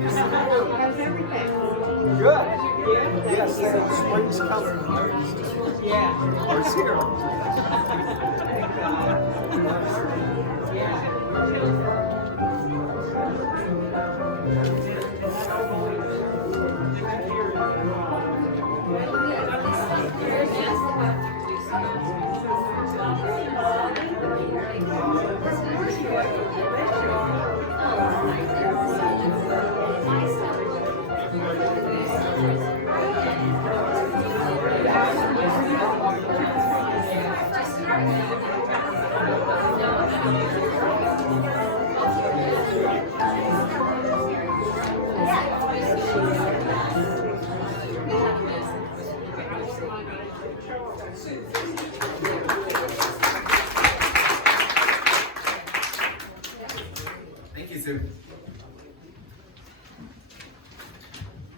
How's everything? Good. Yes, spring's coming. Yeah. Or it's here. Thank you, Sue.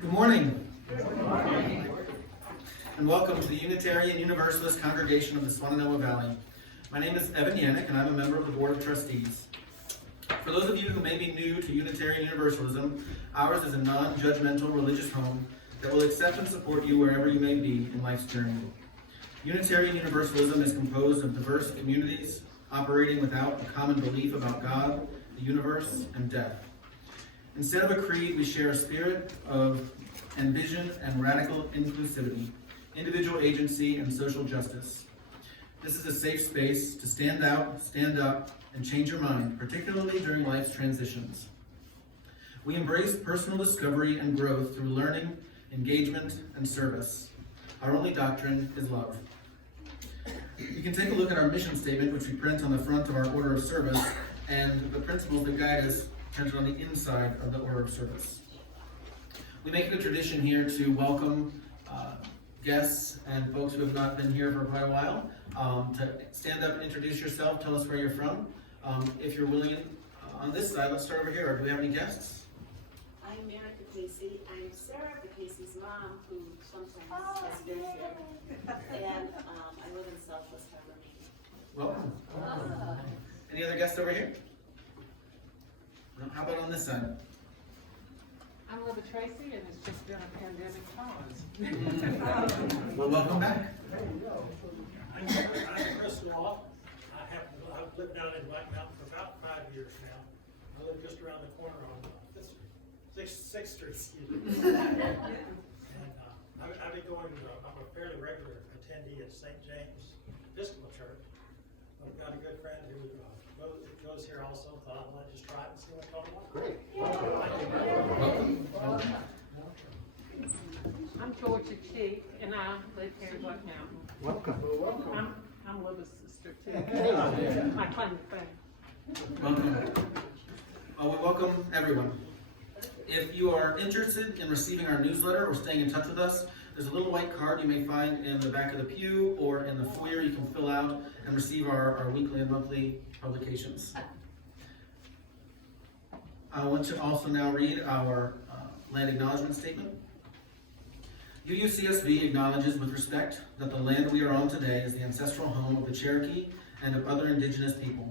Good morning. And welcome to the Unitarian Universalist Congregation of the Swannanoa Valley. My name is Evan Yannick, and I'm a member of the Board of Trustees. For those of you who may be new to Unitarian Universalism, ours is a non-judgmental religious home that will accept and support you wherever you may be in life's journey. Unitarian Universalism is composed of diverse communities operating without a common belief about God, the universe, and death. Instead of a creed, we share a spirit of ambition and radical inclusivity, individual agency, and social justice. This is a safe space to stand out, stand up, and change your mind, particularly during life's transitions. We embrace personal discovery and growth through learning, engagement, and service. Our only doctrine is love. You can take a look at our mission statement, which we print on the front of our order of service, and the principles that guide us printed on the inside of the order of service. We make it a tradition here to welcome guests and folks who have not been here for quite a while to stand up and introduce yourself, tell us where you're from. If you're willing, on this side, let's start over here. Do we have any guests? I'm Erica Casey. I'm Sarah Casey's mom, who sometimes has been here. And I live in Southwest Harbor. Welcome. Any other guests over here? No? How about on this side? I'm Linda Tracy, and it's just been a pandemic pause. Well, welcome back. I'm Chris Law. I've lived down in Black Mountain for about 5 years now. I live just around the corner on 6th Street. Excuse me. And I've been going, I'm a fairly regular attendee at St. James Episcopal Church. I've got a good friend who goes here also, thought I'd just try it and see what's going on. Great. I'm Georgia Cheek, and I live here in Black Mountain. Welcome. I'm Liva's sister too. My claim to fame. Welcome. We welcome everyone. If you are interested in receiving our newsletter or staying in touch with us, there's a little white card you may find in the back of the pew or in the foyer you can fill out and receive our weekly and monthly publications. I want to also now read our land acknowledgement statement. UUCSB acknowledges with respect that the land we are on today is the ancestral home of the Cherokee and of other indigenous people.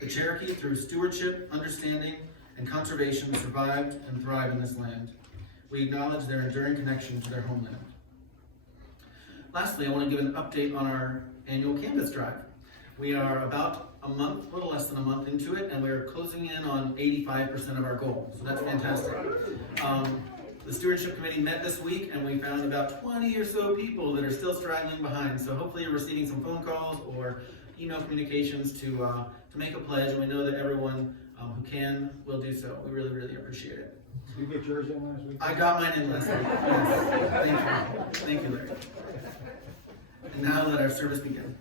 The Cherokee, through stewardship, understanding, and conservation, survived and thrive in this land. We acknowledge their enduring connection to their homeland. Lastly, I want to give an update on our annual canvas drive. We are about a little less than a month into it, and we're closing in on 85% of our goal. So that's fantastic. The stewardship committee met this week, and we found about 20 or so people that are still straggling behind. So hopefully you're receiving some phone calls or email communications to make a pledge, and we know that everyone who can will do so. We really, really appreciate it. Did you get yours in last week? I got mine in last week. Yes. Thank you, Larry. And now let our service begin.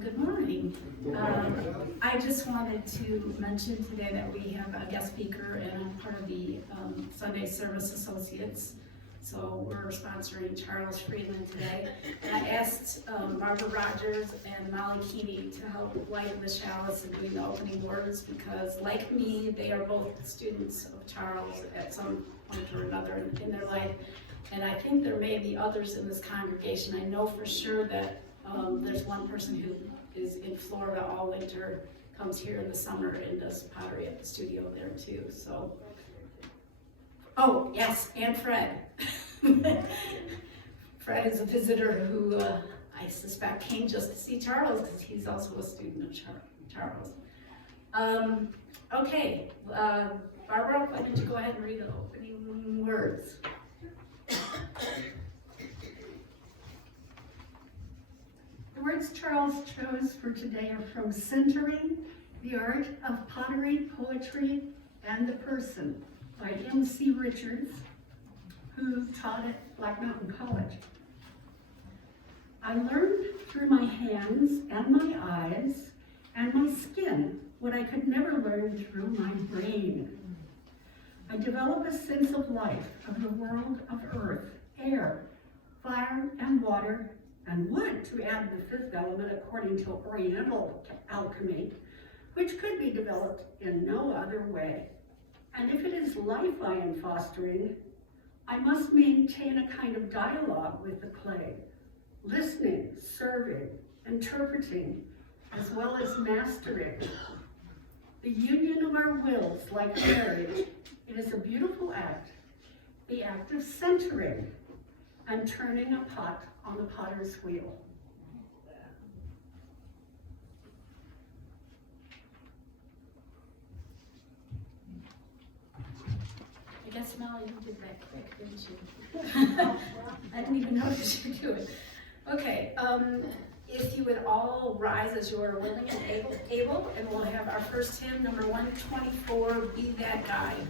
Good morning. I just wanted to mention today that we have a guest speaker and I'm part of the Sunday Service Associates So we're sponsoring Charles Freeland today. And I asked Barbara Rogers and Molly Keeney to help light the chalice and doing the opening words because, like me, they are both students of Charles at some point or another in their life. And I think there may be others in this congregation. I know for sure that there's one person who is in Florida all winter, comes here in the summer and does pottery at the studio there too. So, oh yes, and Fred. Fred is a visitor who I suspect came just to see Charles because he's also a student of Charles. Okay, Barbara, why don't you go ahead and read the opening words? The words Charles chose for today are from Centering the Art of Pottery, Poetry, and the Person by M.C. Richards, who taught at Black Mountain College. I learned through my hands and my eyes and my skin what I could never learn through my brain. I develop a sense of life, of the world of earth, air, fire, and water, and wood to add the fifth element according to Oriental alchemy, which could be developed in no other way. And if it is life I am fostering, I must maintain a kind of dialogue with the clay, listening, serving, interpreting, as well as mastering. The union of our wills, like marriage, it is a beautiful act, the act of centering and turning a pot on the potter's wheel. I guess, Molly, you did that quick, didn't you? I didn't even notice you do it. Okay, if you would all rise as you are willing and able, and we'll have our first hymn, number 124, Be That Guide.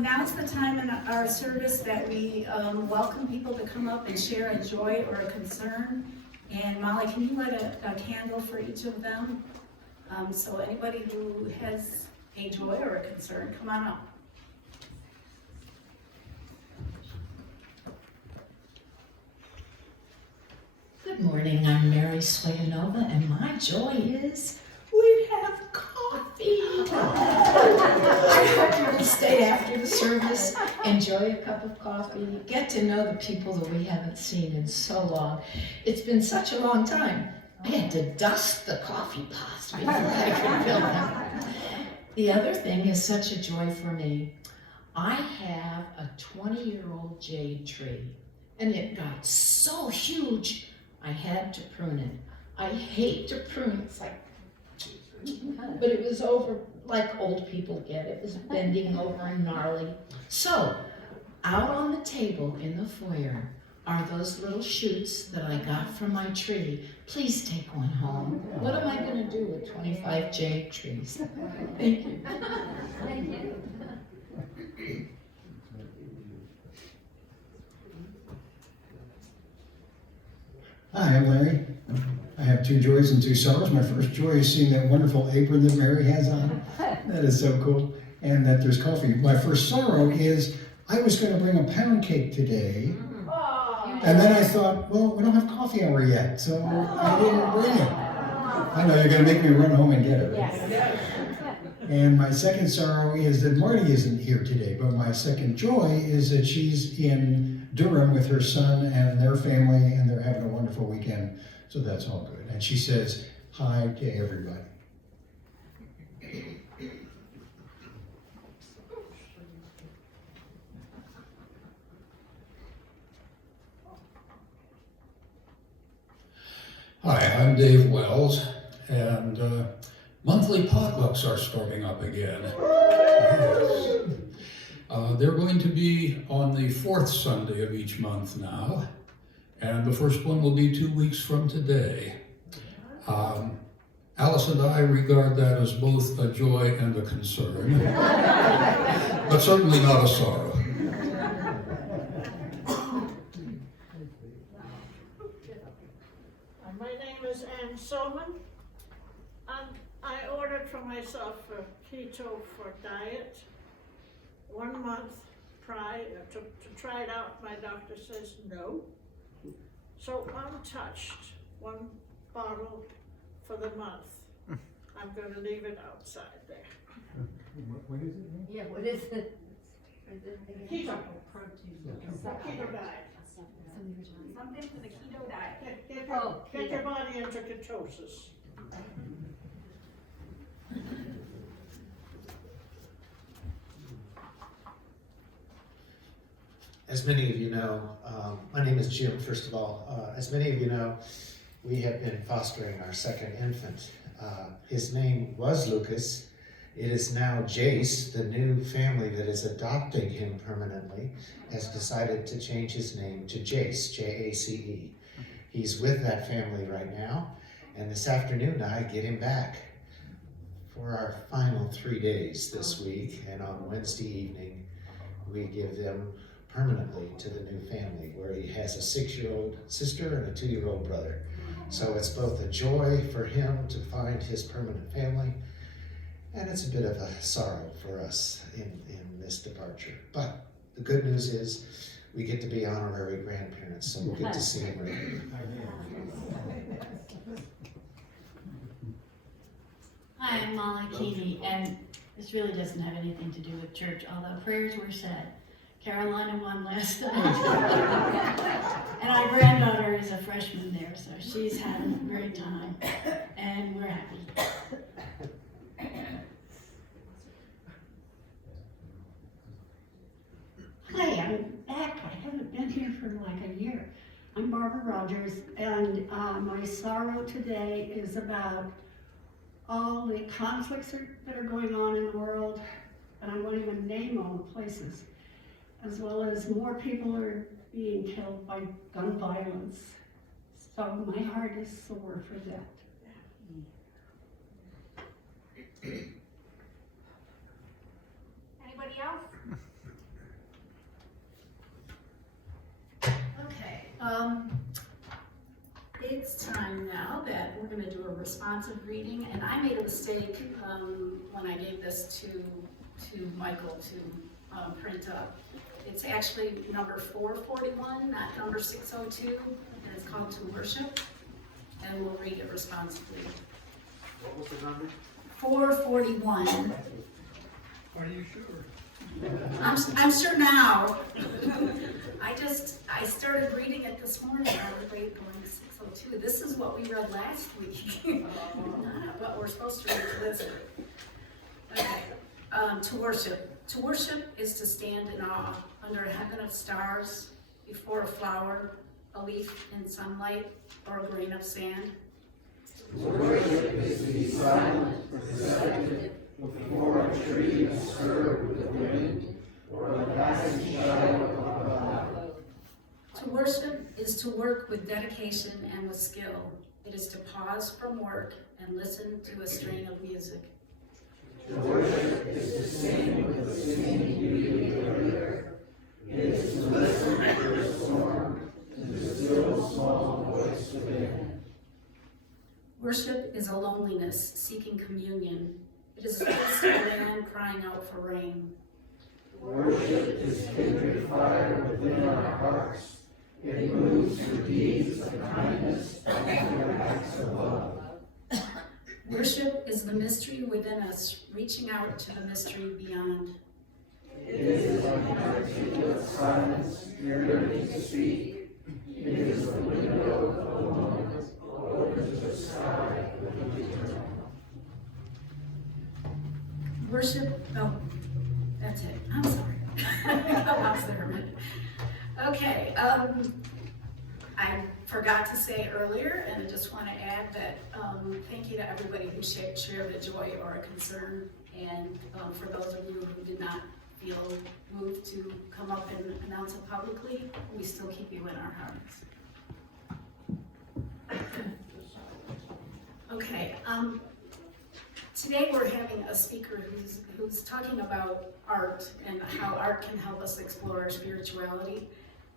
Now's the time in our service that we welcome people to come up and share a joy or a concern. And Molly, can you light a candle for each of them? So anybody who has a joy or a concern, come on up. Good morning, I'm Mary Swayanova, and my joy is we have coffee. I hope you will stay after the service, enjoy a cup of coffee, get to know the people that we haven't seen in so long. It's been such a long time. I had to dust the coffee pots before I could fill them. The other thing is such a joy for me. I have a 20-year-old jade tree, and it got so huge I had to prune it. I hate to prune, it's like, but it was over like old people get. It was bending over and gnarly. So, out on the table in the foyer are those little shoots that I got from my tree. Please take one home. What am I going to do with 25 jade trees? Thank you. Thank you. Hi, I'm Larry. I have 2 joys and 2 sorrows. My first joy is seeing that wonderful apron that Mary has on. That is so cool. And that there's coffee. My first sorrow is I was going to bring a pound cake today. And then I thought, well, we don't have coffee hour yet, so I didn't bring it. I know you're going to make me run home and get it, right? And my second sorrow is that Marty isn't here today, but my second joy is that she's in Durham with her son and their family, and they're having a wonderful weekend, so that's all good. And she says hi to everybody. Hi, I'm Dave Wells, and monthly potlucks are starting up again. They're going to be on the 4th Sunday of each month now, and the first one will be 2 weeks from today. Alice and I regard that as both a joy and a concern, but certainly not a sorrow. My name is Ann Solman, and I ordered for myself a keto for diet 1 month prior to try it out. My doctor says no. So untouched, 1 bottle for the month. I'm going to leave it outside there. What is it? Yeah, what is it? Keto. Keto Keto diet. Something for the keto diet. Get your body into ketosis. As many of you know, my name is Jim, first of all. As many of you know, we have been fostering our second infant. His name was Lucas. It is now Jace. The new family that is adopting him permanently has decided to change his name to Jace, J-A-C-E. He's with that family right now, and this afternoon I get him back for our final 3 days this week, and on Wednesday evening we give them permanently to the new family, where he has a 6-year-old sister and a 2-year-old brother. So it's both a joy for him to find his permanent family, and it's a bit of a sorrow for us in this departure. But the good news is we get to be honorary grandparents, so we'll get to see him regularly. Hi, I'm Molly Keeney, and this really doesn't have anything to do with church, although prayers were said. Carolina won last night. And our granddaughter is a freshman there, so she's having a great time, and we're happy. Hi, I'm back. I haven't been here for like a year. I'm Barbara Rogers, and my sorrow today is about all the conflicts that are going on in the world, and I won't even name all the places, as well as more people are being killed by gun violence. So my heart is sore for that. Anybody else? Okay, it's time now that we're gonna do a responsive reading, and I made a mistake when I gave this to Michael to print up. It's actually number 441, not number 602, and it's called To Worship, and we'll read it responsively. What was the number? 441. Are you sure? I'm sure now. I started reading it this morning. I was going 602. This is what we read last week. Not what we're supposed to read for this week. Okay. To worship. To worship is to stand in awe under a heaven of stars, before a flower, a leaf in sunlight, or a grain of sand. To worship is to be silent, receptive, before a tree stirred with the wind, or the passing shadow of a cloud. To worship is to work with dedication and with skill. It is to pause from work and listen to a strain of music. To worship is to sing with the singing beauty of the earth. It is to listen to the storm, to the still small voice within. Worship is a loneliness seeking communion. It is a thirsty land crying out for rain. Worship is kindred fire within our hearts. It moves for deeds of kindness and for acts of love. Worship is the mystery within us, reaching out to the mystery beyond. It is like articulate silence yearning to speak. It is the window of the moment open to the sky of the eternal. Worship, oh, that's it, I'm sorry. I lost there a minute. Okay, I forgot to say earlier, and I just want to add that thank you to everybody who shared a joy or a concern, and for those of you who did not feel moved to come up and announce it publicly, we still keep you in our hearts. Okay, today we're having a speaker who's talking about art and how art can help us explore our spirituality.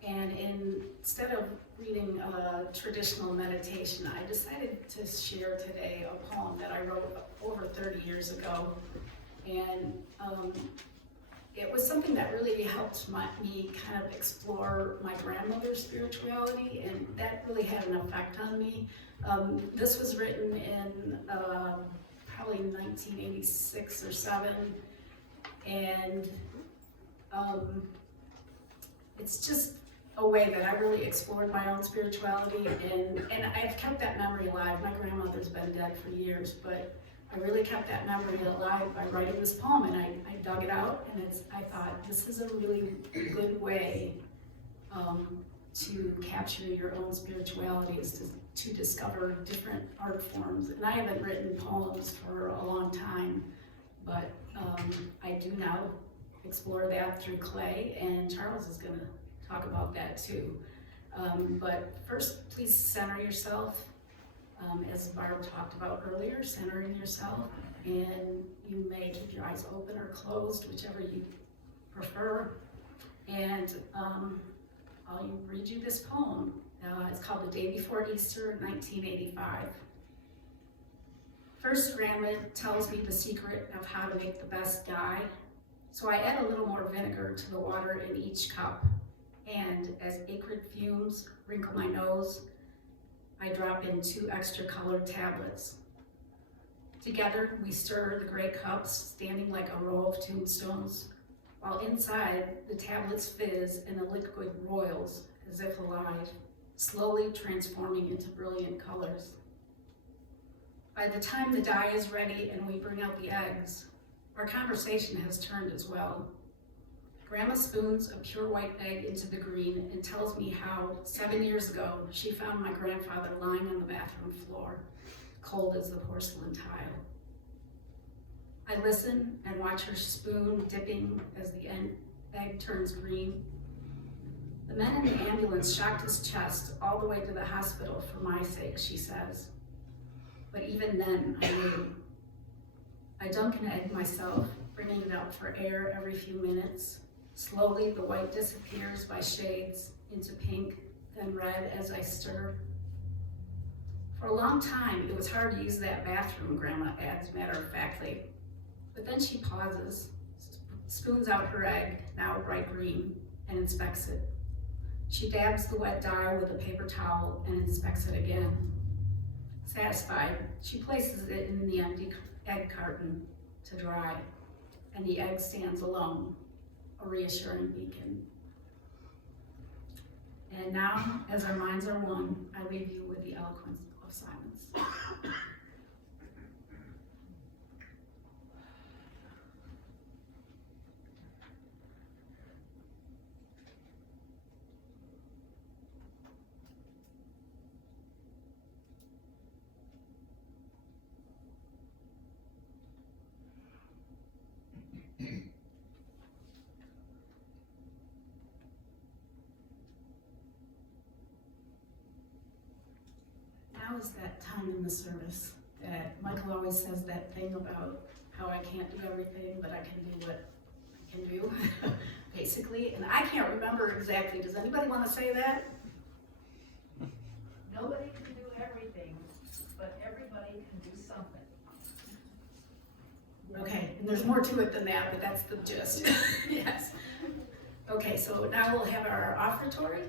And instead of reading a traditional meditation, I decided to share today a poem that I wrote over 30 years ago. And it was something that really helped me kind of explore my grandmother's spirituality, and that really had an effect on me. This was written in probably 1986 or 7, and it's just a way that I really explored my own spirituality, and I've kept that memory alive. My grandmother's been dead for years, but I really kept that memory alive by writing this poem, and I dug it out, and I thought, this is a really good way to capture your own spirituality, is to discover different art forms. And I haven't written poems for a long time, but I do now explore that through clay, and Charles is going to talk about that too. But first, please center yourself. As Barb talked about earlier, centering yourself, and you may keep your eyes open or closed, whichever you prefer. And I'll read you this poem. It's called The Day Before Easter, 1985. First, Grandma tells me the secret of how to make the best dye. So I add a little more vinegar to the water in each cup. And as acrid fumes wrinkle my nose, I drop in 2 extra colored tablets. Together, we stir the gray cups, standing like a row of tombstones, while inside, the tablets fizz and the liquid roils as if alive, slowly transforming into brilliant colors. By the time the dye is ready and we bring out the eggs, our conversation has turned as well. Grandma spoons a pure white egg into the green and tells me how 7 years ago she found my grandfather lying on the bathroom floor, cold as the porcelain tile. I listen and watch her spoon dipping as the egg turns green. The men in the ambulance shocked his chest all the way to the hospital for my sake, she says. But even then, I knew. I dunk an egg myself, bringing it out for air every few minutes. Slowly, the white disappears by shades into pink, then red as I stir. For a long time, it was hard to use that bathroom, Grandma adds matter-of-factly. But then she pauses, spoons out her egg, now bright green, and inspects it. She dabs the wet dye with a paper towel and inspects it again. Satisfied, she places it in the empty egg carton to dry, and the egg stands alone, a reassuring beacon. And now, as our minds are one, I leave you with the eloquence of silence. Now is that time in the service that Michael always says that thing about how I can't do everything, but I can do what I can do, basically. And I can't remember exactly. Does anybody want to say that? Nobody can do everything, but everybody can do something. Okay, and there's more to it than that, but that's the gist. Yes. Okay, so now we'll have our offertory.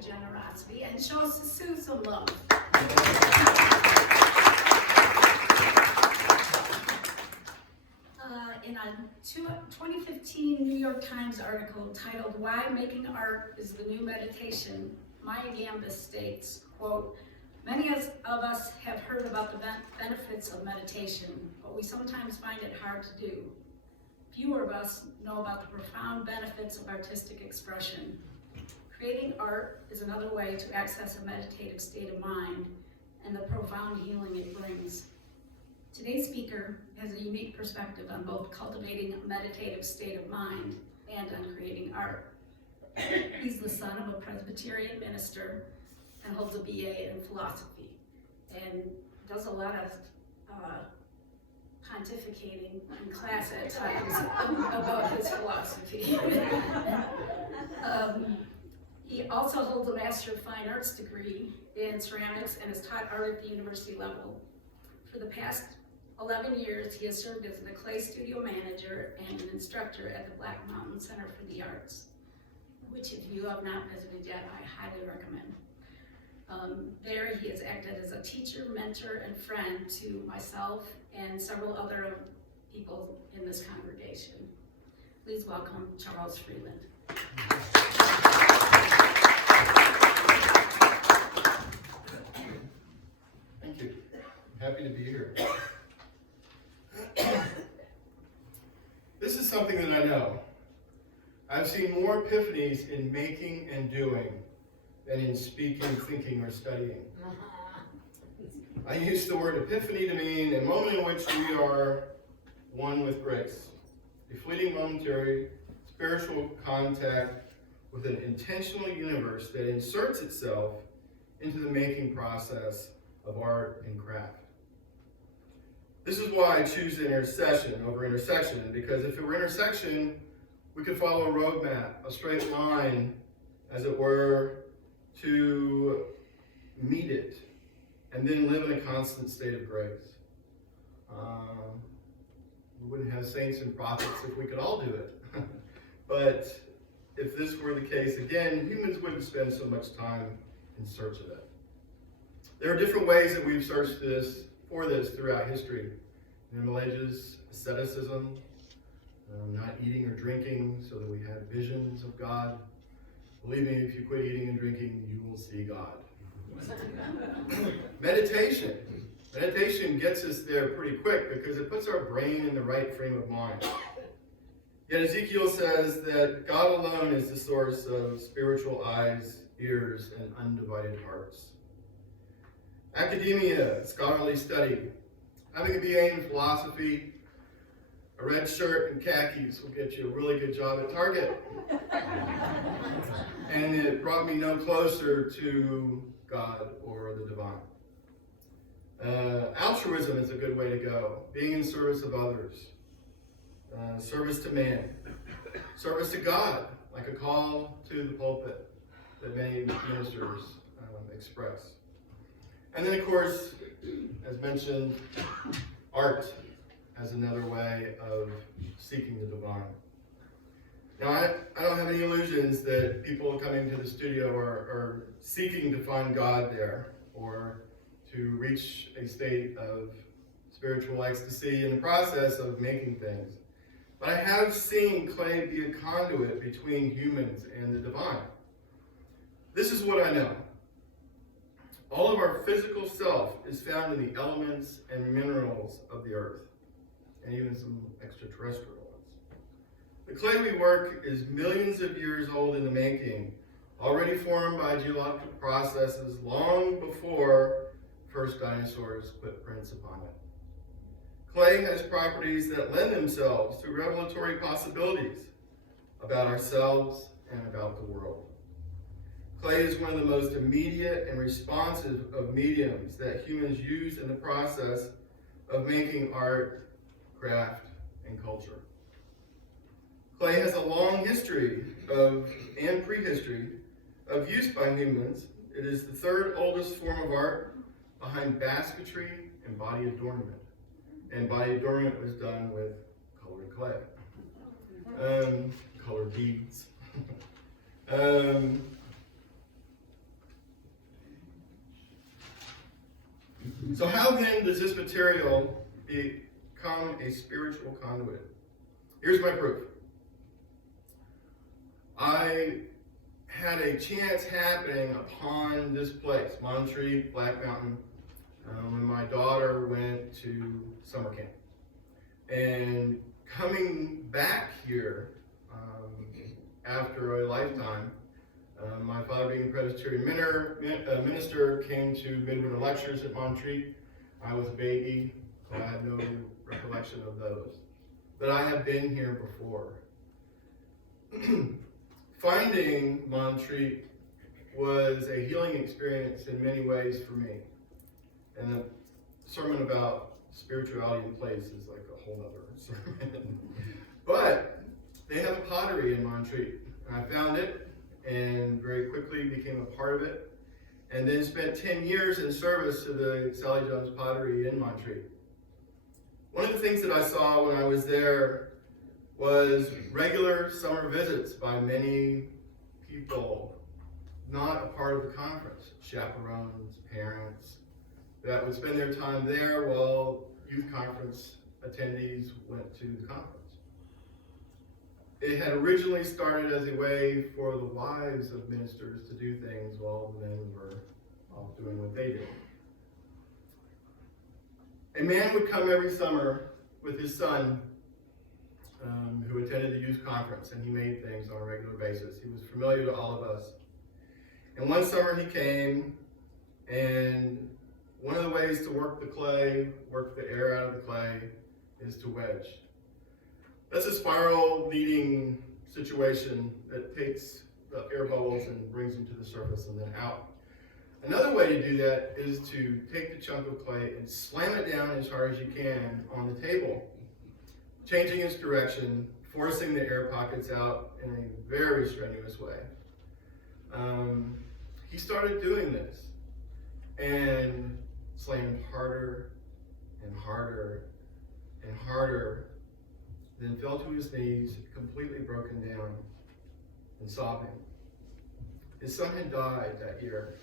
Generosity and show Sue some love. In a 2015 New York Times article titled "Why Making Art is the New Meditation," Maya Gambus states, quote, "Many of us have heard about the benefits of meditation, but we sometimes find it hard to do. Fewer of us know about the profound benefits of artistic expression. Creating art is another way to access a meditative state of mind and the profound healing it brings." Today's speaker has a unique perspective on both cultivating a meditative state of mind and on creating art. He's the son of a Presbyterian minister and holds a BA in philosophy and does a lot of pontificating in class at times about his philosophy. He also holds a Master of Fine Arts degree in ceramics and has taught art at the university level. For the past 11 years, he has served as the clay studio manager and an instructor at the Black Mountain Center for the Arts, which if you have not visited yet, I highly recommend. There he has acted as a teacher, mentor, and friend to myself and several other people in this congregation. Please welcome Charles Freeland. Thank you. I'm happy to be here. This is something that I know. I've seen more epiphanies in making and doing than in speaking, thinking, or studying. I use the word epiphany to mean a moment in which we are one with grace, a fleeting momentary spiritual contact with an intentional universe that inserts itself into the making process of art and craft. This is why I choose intercession over intersection, because if it were intersection, we could follow a roadmap, a straight line, as it were, to meet it, and then live in a constant state of grace. We wouldn't have saints and prophets if we could all do it. But if this were the case, again, humans wouldn't spend so much time in search of it. There are different ways that we've searched for this throughout history. In the Middle Ages, asceticism, not eating or drinking so that we have visions of God. Believe me, if you quit eating and drinking, you will see God. Meditation. Meditation gets us there pretty quick because it puts our brain in the right frame of mind. Yet Ezekiel says that God alone is the source of spiritual eyes, ears, and undivided hearts. Academia, scholarly study. Having a BA in philosophy, a red shirt and khakis will get you a really good job at Target. And it brought me no closer to God or the divine. Altruism is a good way to go. Being in service of others. Service to man. Service to God, like a call to the pulpit that many ministers express. And then, of course, as mentioned, art as another way of seeking the divine. Now, I don't have any illusions that people coming to the studio are seeking to find God there or to reach a state of spiritual ecstasy in the process of making things. But I have seen clay be a conduit between humans and the divine. This is what I know. All of our physical self is found in the elements and minerals of the earth, and even some extraterrestrial ones. The clay we work is millions of years old in the making, already formed by geological processes long before first dinosaurs put prints upon it. Clay has properties that lend themselves to revelatory possibilities about ourselves and about the world. Clay is one of the most immediate and responsive of mediums that humans use in the process of making art, craft, and culture. Clay has a long history and prehistory of use by humans. It is the third oldest form of art behind basketry and body adornment. And body adornment was done with colored clay. Colored beads. So how then does this material become a spiritual conduit? Here's my proof. I had a chance happening upon this place, Montreat, Black Mountain, when my daughter went to summer camp. And coming back here after a lifetime, my father being a Presbyterian minister came to midwinter lectures at Montreat. I was a baby, so I had no recollection of those. But I have been here before. Finding Montreat was a healing experience in many ways for me. And the sermon about spirituality in place is like a whole other sermon. But they have a pottery in Montreat. And I found it and very quickly became a part of it. And then spent 10 years in service to the Sally Jones Pottery in Montreat. One of the things that I saw when I was there was regular summer visits by many people not a part of the conference, chaperones, parents, that would spend their time there while youth conference attendees went to the conference. It had originally started as a way for the wives of ministers to do things while the men were off doing what they did. A man would come every summer with his son who attended the youth conference, and he made things on a regular basis. He was familiar to all of us. And one summer he came, and one of the ways to work the clay, work the air out of the clay, is to wedge. That's a spiral kneading situation that takes the air bubbles and brings them to the surface and then out. Another way to do that is to take the chunk of clay and slam it down as hard as you can on the table, changing its direction, forcing the air pockets out in a very strenuous way. He started doing this and slammed harder and harder and harder, then fell to his knees, completely broken down and sobbing. His son had died that year,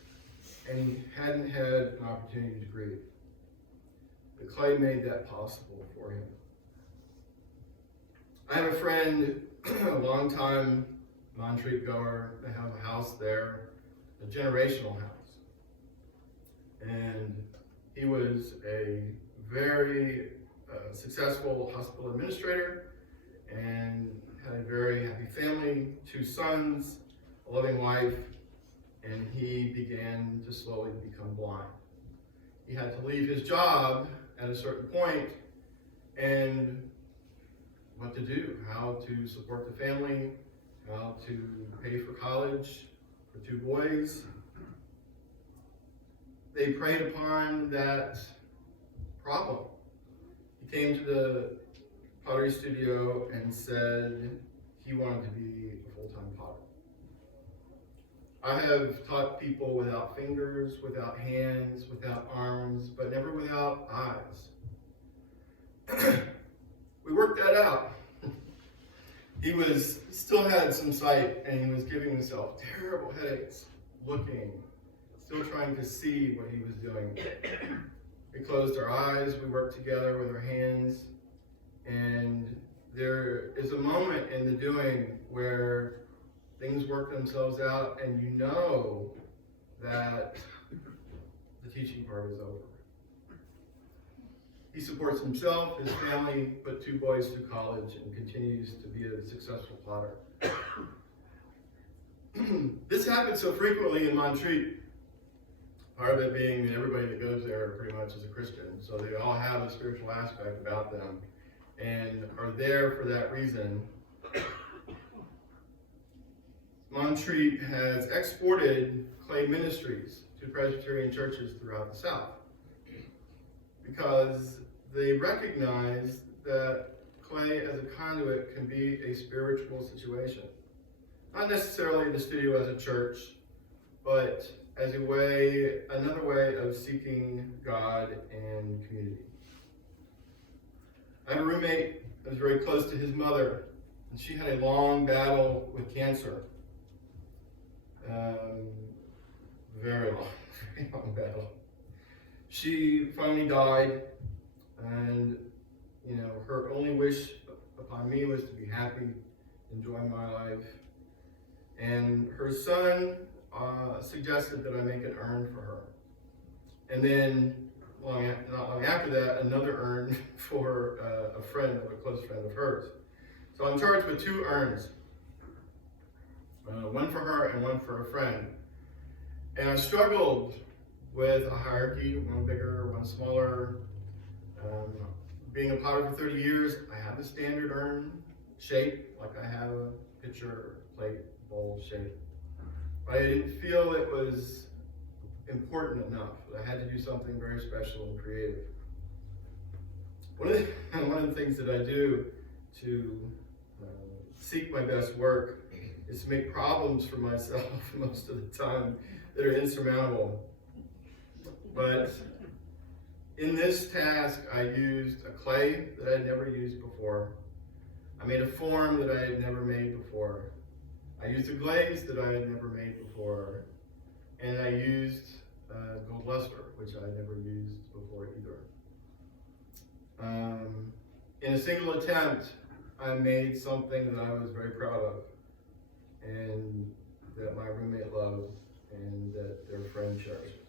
and he hadn't had an opportunity to grieve. The clay made that possible for him. I have a friend, a long-time Montreat goer. They have a house there, a generational house. And he was a very successful hospital administrator and had a very happy family, 2 sons, a loving wife, and he began to slowly become blind. He had to leave his job at a certain point, and what to do, how to support the family, how to pay for college for 2 boys. They preyed upon that problem. He came to the pottery studio and said he wanted to be a full-time potter. I have taught people without fingers, without hands, without arms, but never without eyes. We worked that out. He still had some sight, and he was giving himself terrible headaches, looking, still trying to see what he was doing. We closed our eyes, we worked together with our hands, and there is a moment in the doing where things work themselves out, and you know that the teaching part is over. He supports himself, his family, put 2 boys through college, and continues to be a successful potter. This happens so frequently in Montreat. Part of it being that everybody that goes there pretty much is a Christian, so they all have a spiritual aspect about them and are there for that reason. Montreat has exported clay ministries to Presbyterian churches throughout the South because they recognize that clay as a conduit can be a spiritual situation. Not necessarily the studio as a church, but as another way of seeking God and community. I have a roommate that was very close to his mother, and she had a long battle with cancer. Very long battle. She finally died, and her only wish upon me was to be happy, enjoy my life. And her son suggested that I make an urn for her. And then, not long after that, another urn for a close friend of hers. So I'm charged with 2 urns, one for her and one for a friend. And I struggled with a hierarchy, one bigger, one smaller. Being a potter for 30 years, I have a standard urn shape, like I have a pitcher, plate, bowl shape. But I didn't feel it was important enough. I had to do something very special and creative. One of the things that I do to seek my best work is to make problems for myself most of the time that are insurmountable. But in this task, I used a clay that I had never used before. I made a form that I had never made before. I used a glaze that I had never made before. And I used gold luster, which I had never used before either. In a single attempt, I made something that I was very proud of, and that my roommate loved, and that their friend cherished.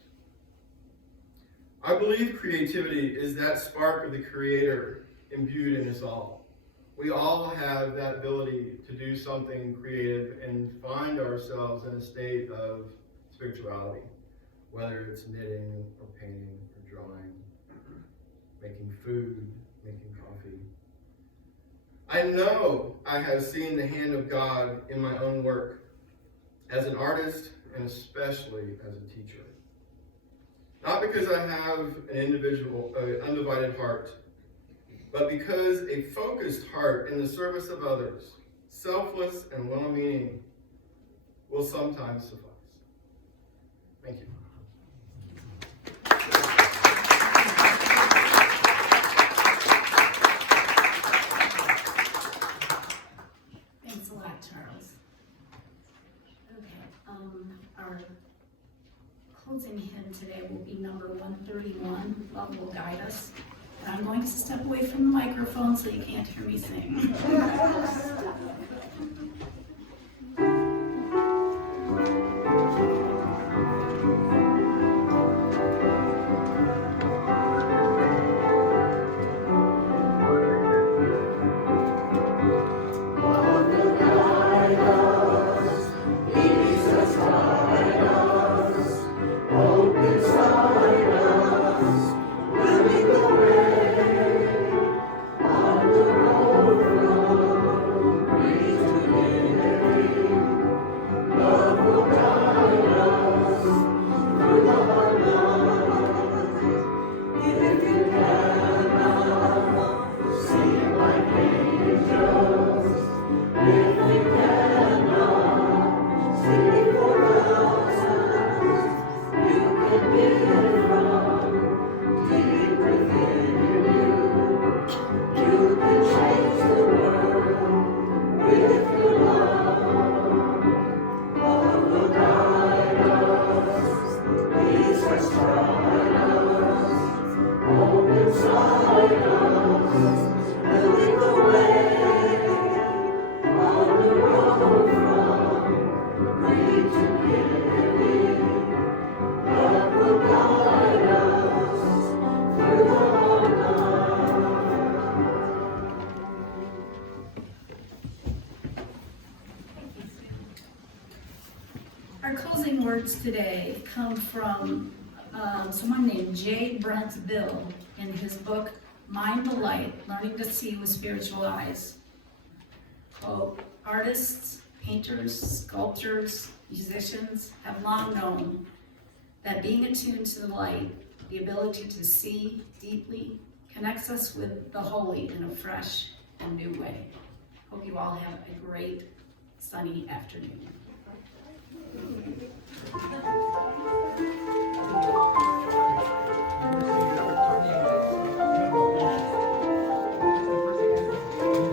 I believe creativity is that spark of the Creator imbued in us all. We all have that ability to do something creative and find ourselves in a state of spirituality, whether it's knitting or painting or drawing, making food, making coffee. I know I have seen the hand of God in my own work as an artist and especially as a teacher. Not because I have an undivided heart, but because a focused heart in the service of others, selfless and well-meaning, will sometimes suffice. Thank you. Thanks a lot, Charles. Okay, our closing hymn today will be number 131, Love Will Guide Us. I'm going to step away from the microphone so you can't hear me sing. Our closing words today come from someone named J. Brent Bill in his book, Mind the Light, Learning to See with Spiritual Eyes. Quote, artists, painters, sculptors, musicians have long known that being attuned to the light, the ability to see deeply, connects us with the holy in a fresh and new way. Hope you all have a great sunny afternoon.